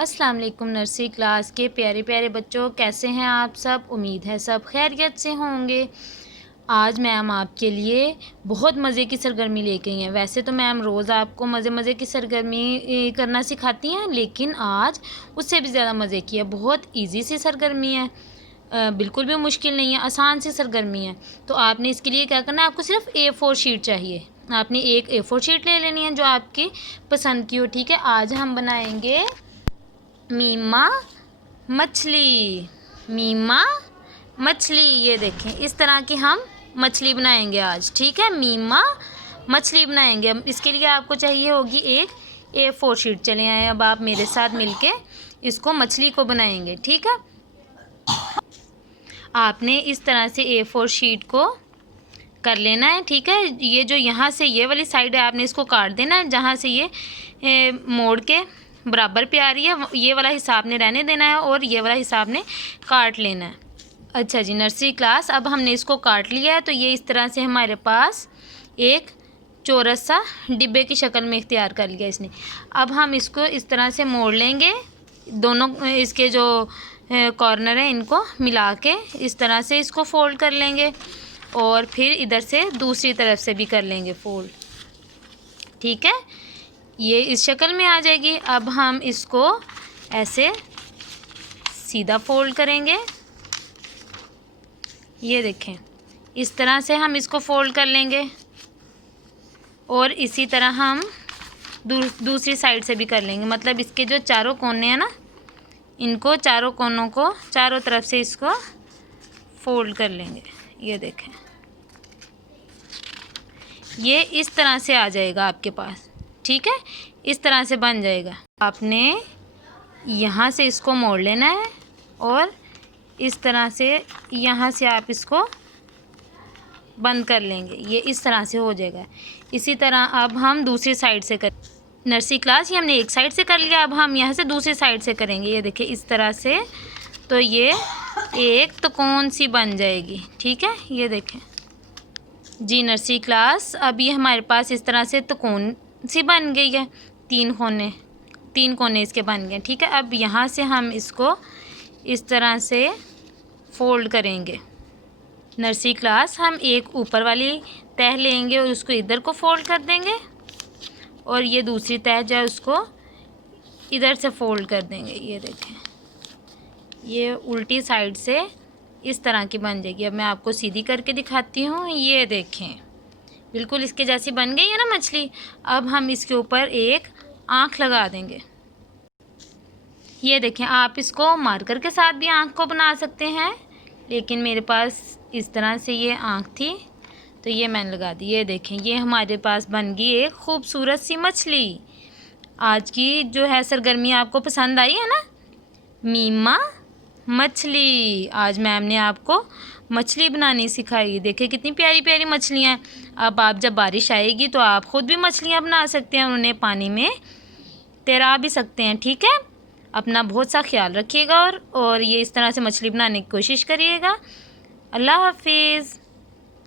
अस्सलाम वालेकुम nursery class के प्यारे प्यारे बच्चों, कैसे हैं आप सब। उम्मीद है सब खैरियत से होंगे। आज मैम आपके लिए बहुत मज़े की सरगर्मी लेके आई हैं। वैसे तो मैम रोज़ आपको मज़े की सरगर्मी करना सिखाती हैं, लेकिन आज उससे भी ज़्यादा मज़े की है। बहुत इजी सी सरगर्मी है, बिल्कुल भी मुश्किल नहीं है, आसान सी सरगर्मी है। तो आपने इसके लिए क्या करना है, आपको सिर्फ A4 शीट चाहिए। आपने एक A4 शीट ले लेनी है जो आपकी पसंद की हो। ठीक है, आज हम बनाएंगे मीमा मछली। मीमा मछली, ये देखें, इस तरह की हम मछली बनाएंगे आज। ठीक है, मीमा मछली बनाएंगे। इसके लिए आपको चाहिए होगी एक A4 शीट। चले आए, अब आप मेरे साथ मिलके इसको मछली को बनाएंगे। ठीक है, आपने इस तरह से A4 शीट को कर लेना है। ठीक है, ये जो यहाँ से ये वाली साइड है, आपने इसको काट देना है। जहाँ से ये मोड़ के बराबर पे आ रही है, ये वाला हिस्सा आपने रहने देना है और ये वाला हिस्सा आपने काट लेना है। अच्छा जी नर्सरी क्लास, अब हमने इसको काट लिया है। तो ये इस तरह से हमारे पास एक चौरस सा डिब्बे की शक्ल में इख्तियार कर लिया इसने। अब हम इसको इस तरह से मोड़ लेंगे, दोनों इसके जो कॉर्नर है इनको मिला के इस तरह से इसको फोल्ड कर लेंगे और फिर इधर से दूसरी तरफ से भी कर लेंगे फोल्ड। ठीक है, ये इस शक्ल में आ जाएगी। अब हम इसको ऐसे सीधा फोल्ड करेंगे। ये देखें, इस तरह से हम इसको फोल्ड कर लेंगे और इसी तरह हम दूसरी साइड से भी कर लेंगे। मतलब इसके जो चारों कोने हैं ना, इनको चारों कोनों को चारों तरफ से इसको फोल्ड कर लेंगे। ये देखें, ये इस तरह से आ जाएगा आपके पास। ठीक है, इस तरह से बन जाएगा। आपने यहाँ से इसको मोड़ लेना है और इस तरह से यहाँ से आप इसको बंद कर लेंगे। ये इस तरह से हो जाएगा। इसी तरह अब हम दूसरी साइड से कर नर्सरी क्लास, ये हमने एक साइड से कर लिया, अब हम यहाँ से दूसरी साइड से करेंगे। ये देखिए इस तरह से, तो ये एक त्रिकोण सी बन जाएगी। ठीक है, ये देखें जी नर्सरी क्लास, अब ये हमारे पास इस तरह से त्रिकोण सी बन गई है। तीन कोने इसके बन गए। ठीक है, अब यहाँ से हम इसको इस तरह से फोल्ड करेंगे। नर्सरी क्लास, हम एक ऊपर वाली तह लेंगे और उसको इधर को फोल्ड कर देंगे और ये दूसरी तह जो है उसको इधर से फोल्ड कर देंगे। ये देखें, ये उल्टी साइड से इस तरह की बन जाएगी। अब मैं आपको सीधी करके दिखाती हूँ। ये देखें, बिल्कुल इसके जैसी बन गई है ना मछली। अब हम इसके ऊपर एक आँख लगा देंगे। ये देखें, आप इसको मार्कर के साथ भी आँख को बना सकते हैं, लेकिन मेरे पास इस तरह से ये आँख थी तो ये मैंने लगा दी। ये देखें, ये हमारे पास बन गई एक खूबसूरत सी मछली। आज की जो है सरगर्मी आपको पसंद आई है ना, मीमा मछली। आज मैम ने आपको मछली बनानी सिखाई। देखिए कितनी प्यारी प्यारी मछलियाँ हैं। अब आप जब बारिश आएगी तो आप ख़ुद भी मछलियाँ बना सकते हैं और उन्हें पानी में तैरा भी सकते हैं। ठीक है, अपना बहुत सा ख्याल रखिएगा और ये इस तरह से मछली बनाने की कोशिश करिएगा। अल्लाह हाफिज़।